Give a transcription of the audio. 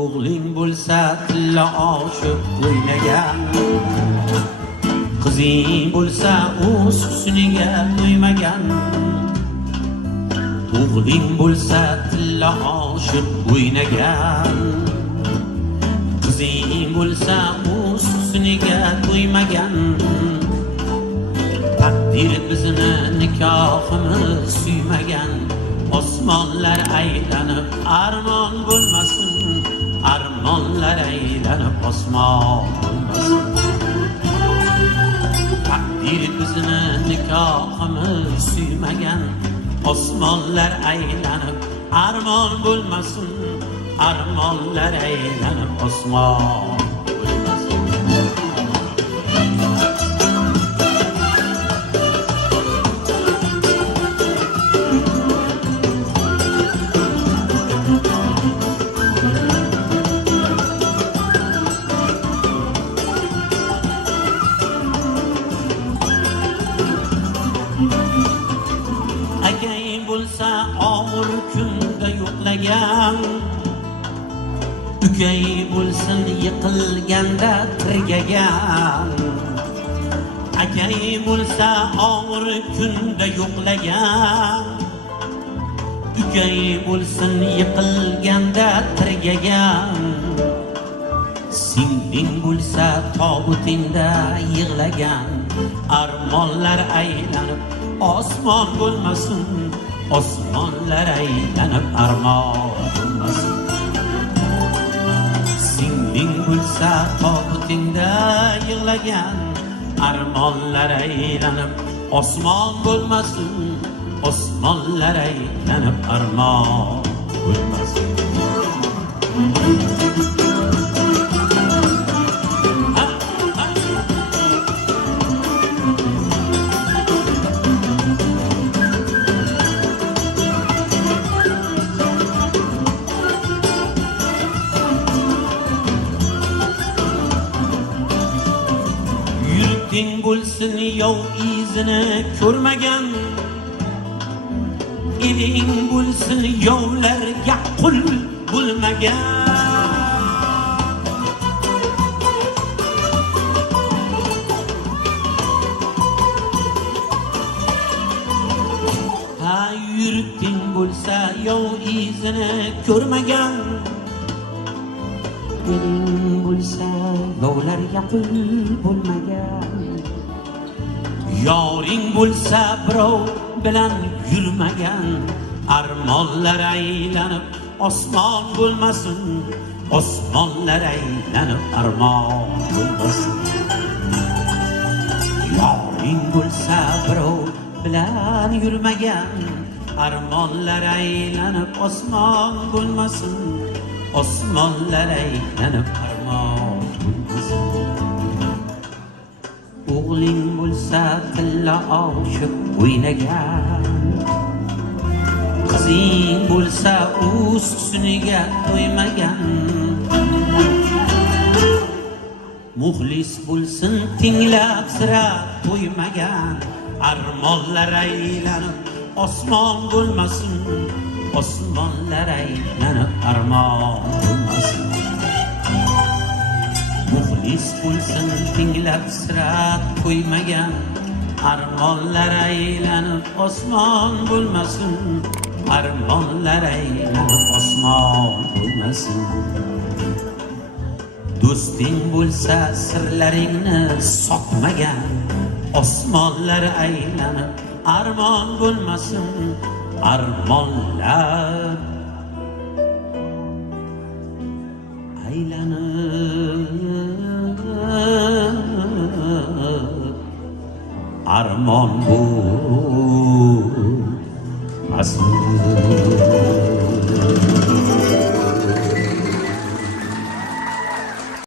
o'g'ling bo'lsa tilla oshib o'ynagan, qizing bo'lsa o'z husniga to'ymagan. O'g'ling bo'lsa tilla oshib o'ynagan, qizing bo'lsa o'z husniga to'ymagan. Taqdir bizni nikohimiz suymagan, osmonlar aylanib armon bo'lmasin, armonlar aylanib osmon bo'lmasin. Taqdir bizni nikohimiz suymagan, osmonlar aylanib armon bo'lmasin, armonlar aylanib osmon bo'lmasin. Akang bo'lsa og'ir kunda yo'qlagan, ukay bo'lsin yiqilganda tirgagan. Akay bo'lsa og'ir kunda yo'qlagan, ukay bo'lsin yiqilganda tirgagan. Singling bo'lsa tobutingda yig'lagan, armonlar aylanib osmon bo'lmasin, osmonlar aylanib armon bo'lmasin. Singling bo'lsa tobutingda yig'lagan, armonlar aylanib osmon bo'lmasin, osmonlar aylanib armon bo'lmasin. Yurting bo'lsin yov izini ko'rmagan, eling bo'lsin yovlarga qul bo'lmagan. Ha, yurting bo'lsa yov izini ko'rmagan, eling bo'lsa yovlarga qul bo'lmagan. Yoring bo'lsa birov bilan yurmagan, armonlar aylanib osmon bo'lmasin, osmonlar aylanib armon bo'lmasin. Yoring bo'lsa birov bilan yurmagan, armonlar aylanib osmon bo'lmasin, osmonlar aylanib armon bo'lmasin. O'g'ling bo'lsa tilla oshib o'ynagan, qizing bo'lsa o'z husniga to'ymagan. Muxlis bo'lsin tinglab sira to'ymagan, armonlar aylanib osmon bo'lmasin, osmonlar aylanib armon bo'lmasin. Muxlis bo'lsin tinglab sira to'ymagan, armonlar aylanib osmon bo'lmasin, armonlar aylanib osmon bo'lmasin. Do'sting bo'lsa sirlaringni sotmagan, osmonlar aylanib armon bo'lmasin, armonlar aylanib armon bo'lmasin.